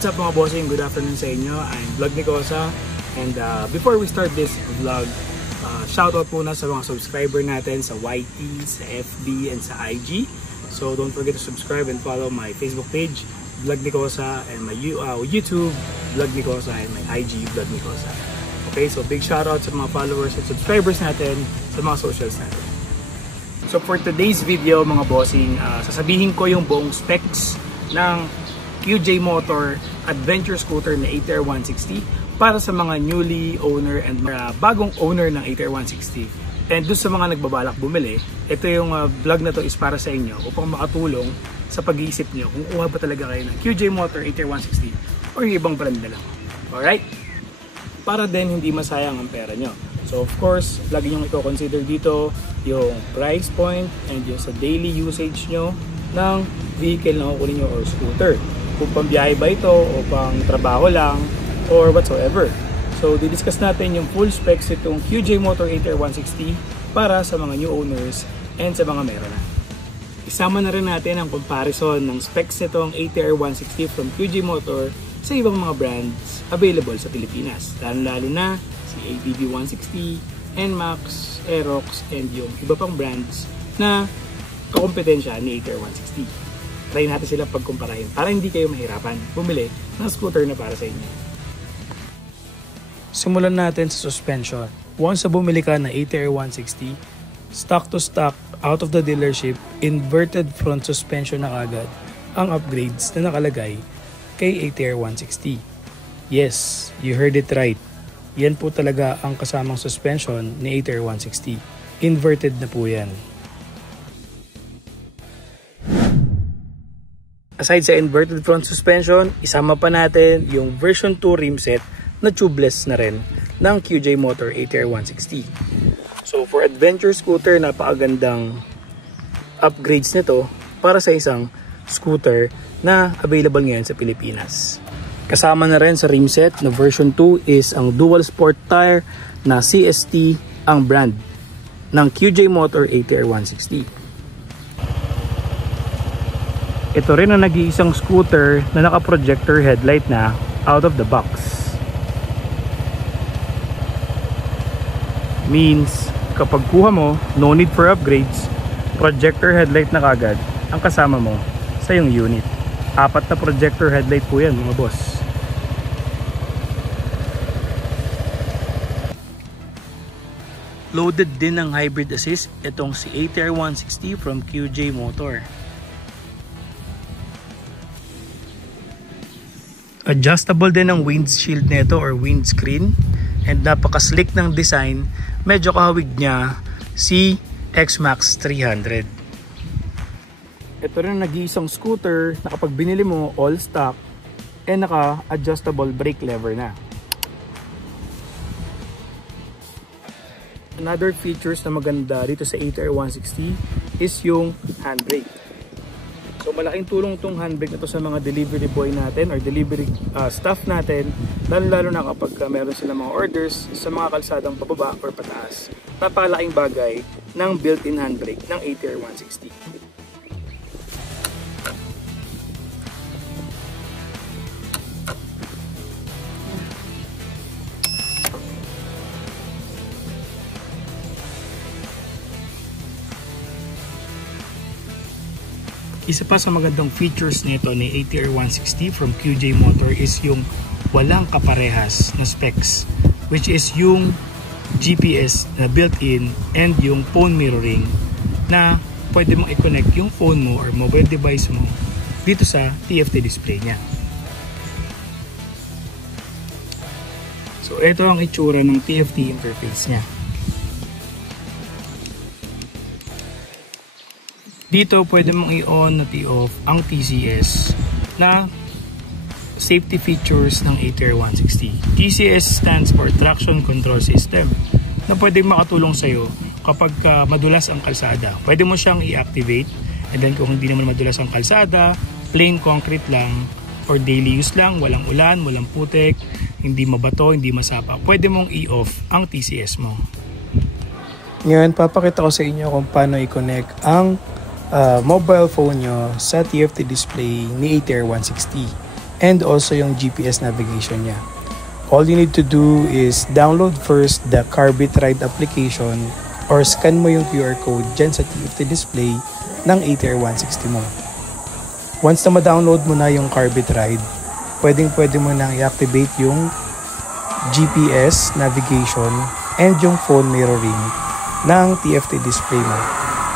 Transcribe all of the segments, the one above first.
What's up mga bossing? Good afternoon sa inyo. I'm Vlog ni Kosa. And before we start this vlog, shoutout muna sa mga subscriber natin sa YT, sa FB, and sa IG. So don't forget to subscribe and follow my Facebook page, Vlog ni Kosa, and my YouTube, Vlog ni Kosa, and my IG, Vlog ni Kosa. Okay, so big shoutout sa mga followers and subscribers natin sa mga socials natin. So for today's video mga bossing, sasabihin ko yung buong specs ng QJ Motor Adventure Scooter na ATR 160 para sa mga newly owner and mga bagong owner ng ATR 160. And doon sa mga nagbabalak bumili, ito yung vlog na to is para sa inyo upang makatulong sa pag-iisip nyo kung kuha ba talaga kayo ng QJ Motor ATR 160 o yung ibang brand na lang. Alright? Para din hindi masayang ang pera nyo. So of course, lagi nyo i-consider dito yung price point and yung sa daily usage nyo ng vehicle na kukunin nyo or scooter. Kung pambiyahe ba ito o pang trabaho lang or whatsoever. So didiscuss natin yung full specs itong QJ Motor ATR 160 para sa mga new owners and sa mga meron na. Isama na rin natin ang comparison ng specs itong ATR 160 from QJ Motor sa ibang mga brands available sa Pilipinas. Lalo na si ATV 160, NMAX, Aerox, and yung iba pang brands na kakompetensya ni ATR 160. Try natin sila pagkumparahin para hindi kayo mahirapan bumili ng scooter na para sa inyo. Simulan natin sa suspension. Once na bumili ka ng ATR 160, stock to stock, out of the dealership, inverted front suspension na agad ang upgrades na nakalagay kay ATR 160. Yes, you heard it right. Yan po talaga ang kasamang suspension ni ATR 160. Inverted na po yan. Aside sa inverted front suspension, isama pa natin yung version 2 rim set na tubeless na rin ng QJ Motor ATR 160. So for adventure scooter, napakagandang upgrades nito para sa isang scooter na available ngayon sa Pilipinas. Kasama na rin sa rim set na version 2 is ang dual sport tire na CST ang brand ng QJ Motor ATR 160. Ito rin ang nag-iisang scooter na naka-projector headlight na out of the box. Means, kapag kuha mo, no need for upgrades, projector headlight na kagad ang kasama mo sa iyong unit. 4 na projector headlight po yan mga boss. Loaded din ng hybrid assist itong si ATR 160 from QJ Motor. Adjustable din ang windshield nito or windscreen and napaka-slick ng design. Medyo kahawig niya si X-Max 300. Ito rin nag-iisang scooter na kapag binili mo all stock and naka-adjustable brake lever na. Another features na maganda dito sa ATR 160 is yung handbrake. So malaking tulong itong handbrake na to sa mga delivery boy natin or delivery staff natin, lalo na kapag meron sila mga orders sa mga kalsadang pababa or pataas. Napakalaking bagay ng built-in handbrake ng ATR 160. Isa pa sa magandang features nito ni ATR 160 from QJ Motor is yung walang kaparehas na specs, which is yung GPS na built-in and yung phone mirroring na pwede mong i-connect yung phone mo or mobile device mo dito sa TFT display niya. So ito ang itsura ng TFT interface niya. Dito pwede mong i-on at i-off ang TCS na safety features ng ATR 160. TCS stands for Traction Control System na pwede makatulong sa iyo kapag madulas ang kalsada. Pwede mo siyang i-activate, and then kung hindi naman madulas ang kalsada, plain concrete lang for daily use lang, walang ulan, walang putik, hindi mabato, hindi masapa, pwede mong i-off ang TCS mo. Ngayon, papakita ko sa inyo kung paano i-connect ang mobile phone nyo sa TFT display ni ATR 160 and also yung GPS navigation niya. All you need to do is download first the Carbit Ride application or scan mo yung QR code dyan sa TFT display ng ATR 160 mo. Once na ma-download mo na yung Carbit Ride, pwede mo nang i-activate yung GPS navigation and yung phone mirroring ng TFT display mo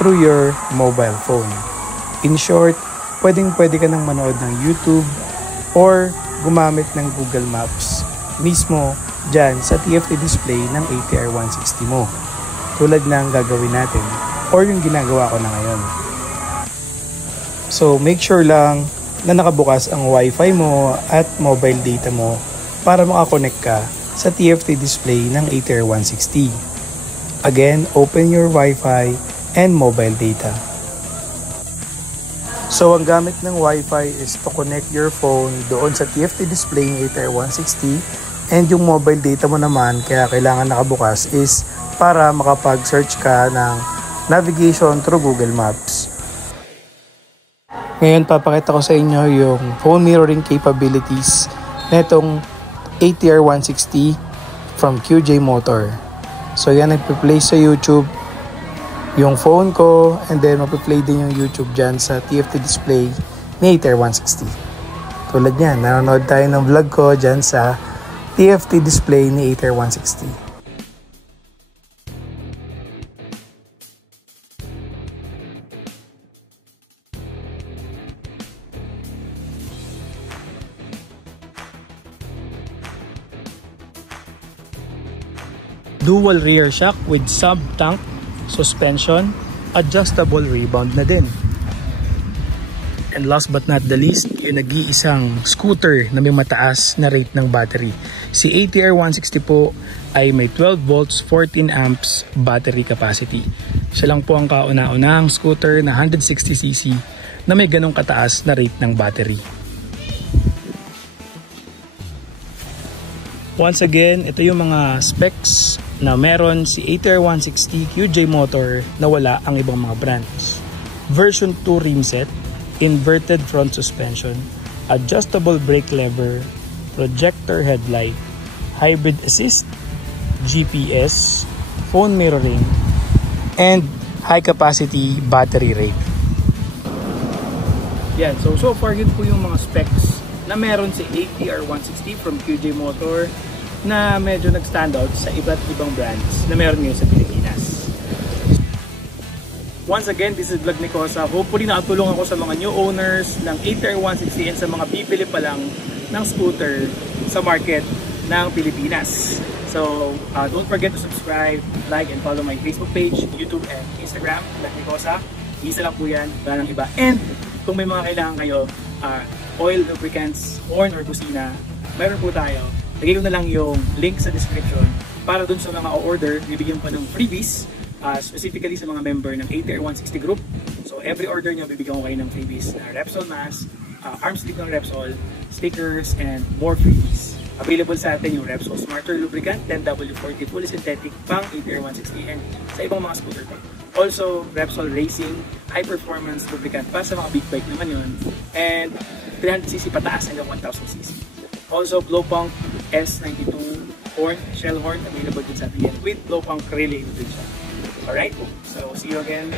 through your mobile phone. In short, pwede ka nang manood ng YouTube or gumamit ng Google Maps mismo dyan sa TFT display ng ATR 160 mo. Tulad ng gagawin natin or yung ginagawa ko na ngayon. So make sure lang na nakabukas ang Wi-Fi mo at mobile data mo para makakonect ka sa TFT display ng ATR 160. Again, open your Wi-Fi and mobile data. So ang gamit ng Wi-Fi is to connect your phone doon sa TFT display ng ATR 160, and yung mobile data mo naman, kaya kailangan nakabukas, is para makapag-search ka ng navigation through Google Maps. Ngayon papakita ko sa inyo yung phone mirroring capabilities netong ATR 160 from QJ Motor. So yan, nagpe-play sa YouTube yung phone ko, and then mapiplay din yung YouTube dyan sa TFT display ni ATR 160. Tulad yan, nanonood tayo ng vlog ko dyan sa TFT display ni ATR 160. Dual rear shock with sub-tank suspension, adjustable rebound na din. And last but not the least, yung nag-iisang scooter na may mataas na rate ng battery. Si ATR 160 po ay may 12 volts, 14 amps battery capacity. Siya lang po ang kauna-unahang scooter na 160cc na may ganong kataas na rate ng battery. Once again, ito yung mga specs na meron si ATR 160 QJ Motor na wala ang ibang mga brands. Version 2 rim set, inverted front suspension, adjustable brake lever, projector headlight, hybrid assist, GPS, phone mirroring, and high capacity battery rate. Yan, so far yun po yung mga specs na meron si ATR 160 from QJ Motor na medyo nag-stand out sa iba't ibang brands na meron ngayon sa Pilipinas. Once again, this is Vlog ni Kosa. Hopefully nakatulong ako sa mga new owners ng ATR 160 and sa mga bibili pa lang ng scooter sa market ng Pilipinas. So, don't forget to subscribe, like, and follow my Facebook page, YouTube, and Instagram, Vlog ni Kosa. Isa lang po yan, wala nang iba. And kung may mga kailangan kayo, oil, lubricants, horn, or kusina, meron po tayo. Lagay ko na lang yung link sa description para dun sa mga order, bibigyan pa ng freebies, specifically sa mga member ng ATR 160 group. So every order nyo, bibigyan ko kayo ng freebies na Repsol mask, arm sleeve ng Repsol, stickers, and more freebies. Available sa atin yung Repsol Smarter Lubricant 10W40 fully synthetic pang ATR 160 and sa ibang mga scooter pa. Also, Repsol Racing high performance lubricant pa sa mga big bike naman yun, and 300cc pataas hanggang 1000cc. Also, Blowpunk S92 horn, shell horn, available din sa atin with Blowpunk relay din siya. Alright, so see you again.